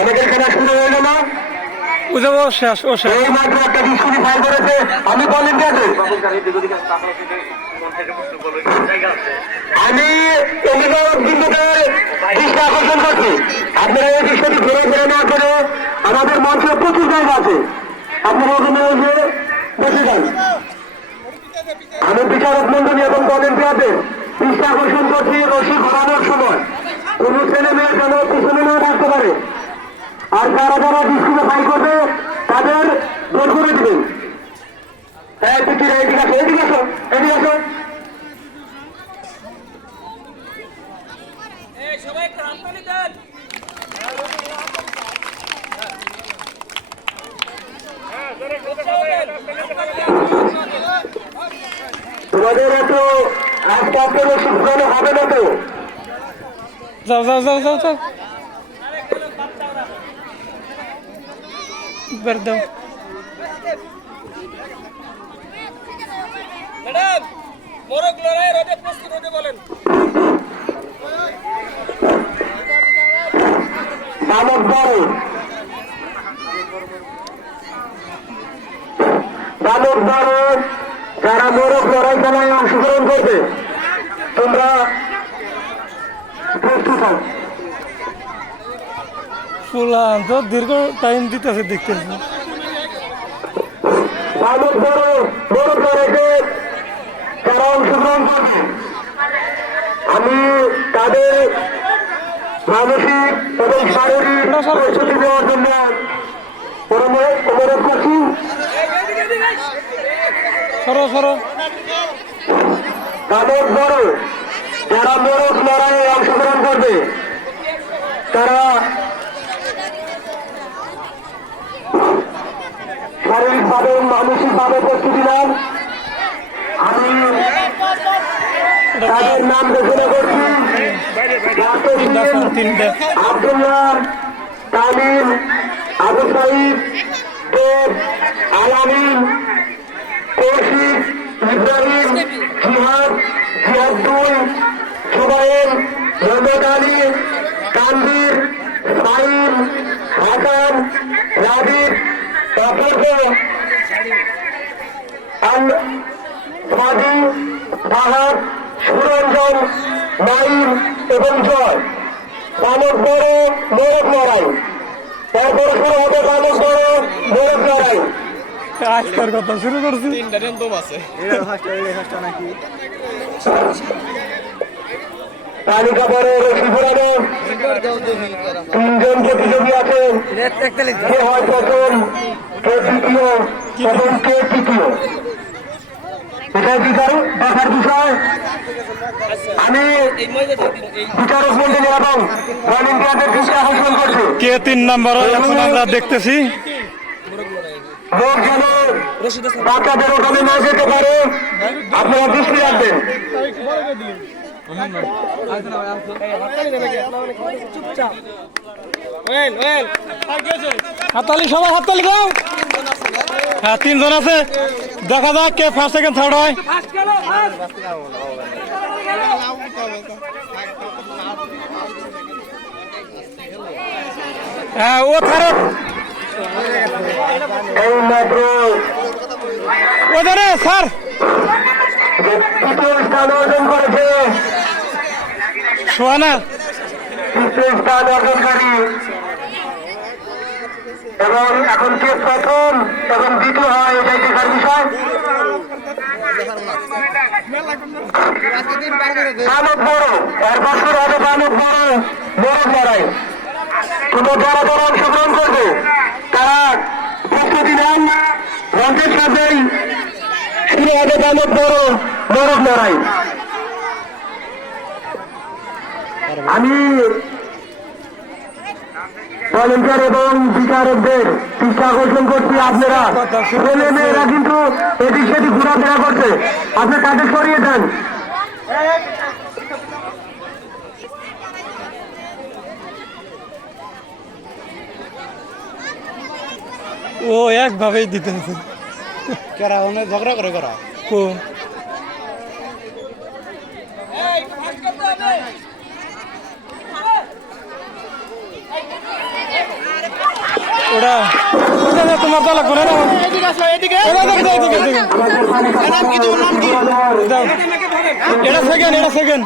আমাদের খেলা শুরু হয়ে গেল। আমি আকর্ষণ করছি। আপনারা এই দৃশ্যটি ঘুরে ঘুরে নেওয়ার জন্য আমাদের মঞ্চে প্রচুর জায়গা আছে। আপনারা ওখানে এসে বসে যান আমি বিচারক মন্ডলী এবং ভলেন্টিয়ারদের দৃষ্টি আকর্ষণ করছি সময় কোন ছেলে মেয়ে যেন পিছনে না থাকতে পারে আর যারা যারা দৃষ্টিতে ফাই করবে তাদের দূর করে দিবেন হ্যাঁ এদিকে আসো এদিকে আসো এদিকে আসো তোমাদের এত আস্তে আস্তে হবে না তো যাও যাও যাও যাও যাও। বের দাও। ম্যাডাম মোরগ লড়াই রোদে প্রস্তুত হতে বলেন। মানব বড় মানব বড় যারা মোরগ লড়াই খেলায় অংশগ্রহণ করবে তোমরা ফুলান তো দীর্ঘ টাইম দিতেছে দেখতেছি আমি তাদের মানসিক এবং শারীরিক প্রস্তুতি দেওয়ার জন্য অনুরোধ অনুরোধ করছি। সরো সরো। তাদের বড় যারা মোরগ লড়াইয়ে অংশগ্রহণ করবে তারা শারীরিকভাবে মানসিকভাবে প্রস্তুতি নেন। আমি তাদের নাম ঘোষণা করছি। আব্দুল্লাহ মোহাম্মদ আলী কান্দির সাইম হাসান আল সাদি ফাহাদ সুরঞ্জন নাইম এবং জয়। মানব বড় মোরগ লড়াই তারপরে শুরু হবে বড় আজকের কথা শুরু করছি। তালিকা পরে রশি ঘোরানো তিনজন প্রতিযোগী আছেন কে হয় প্রথম কে দ্বিতীয় এবং কে তৃতীয়? এটা বিচার দেখার বিষয়। আমি বিচারক মন্ডলী এবং ভলেন্টিয়ারদের দৃষ্টি আকর্ষণ করছি। কে তিন নাম্বার এখন আমরা দেখতেছি। লোক যেন রশিদ বাচ্চাদের ওখানে না যেতে পারে। আপনারা দৃষ্টি রাখবেন। হাততালি সবাই হাততালি দাও হ্যাঁ তিনজন আছে। দেখা যাক কে ফার্স্ট সেকেন্ড থার্ড হয়। হ্যাঁ ও থার্ড ও স্যার। তৃতীয় স্থান অর্জন করেছে। তৃতীয় স্থান অর্জনকারী। এবং এখন কে প্রথম এবং দ্বিতীয় হয় এটাই দেখার বিষয়? বড় এরপর শুরু হবে মানব বড় বড় লড়াই কিন্তু যারা যারা অংশগ্রহণ করবে তারা প্রস্তুতি নেন রঞ্জের সাথেই শুরু হবে মানব বড় বড় লড়াই। আমি ভলেন্টিয়ার এবং বিচারকদের দৃষ্টি আকর্ষণ করছি আপনারা। ছেলে মেয়েরা কিন্তু এদিক সেদিক ঘোরাফেরা করছে। আপনি তাদের সরিয়ে দেন। ও একভাবেই দিতেছে কেরা অনেক ঝগড়া করে করা? কো ওটা তোমার তো লাগবে না এটা সেকেন্ড এটা সেকেন্ড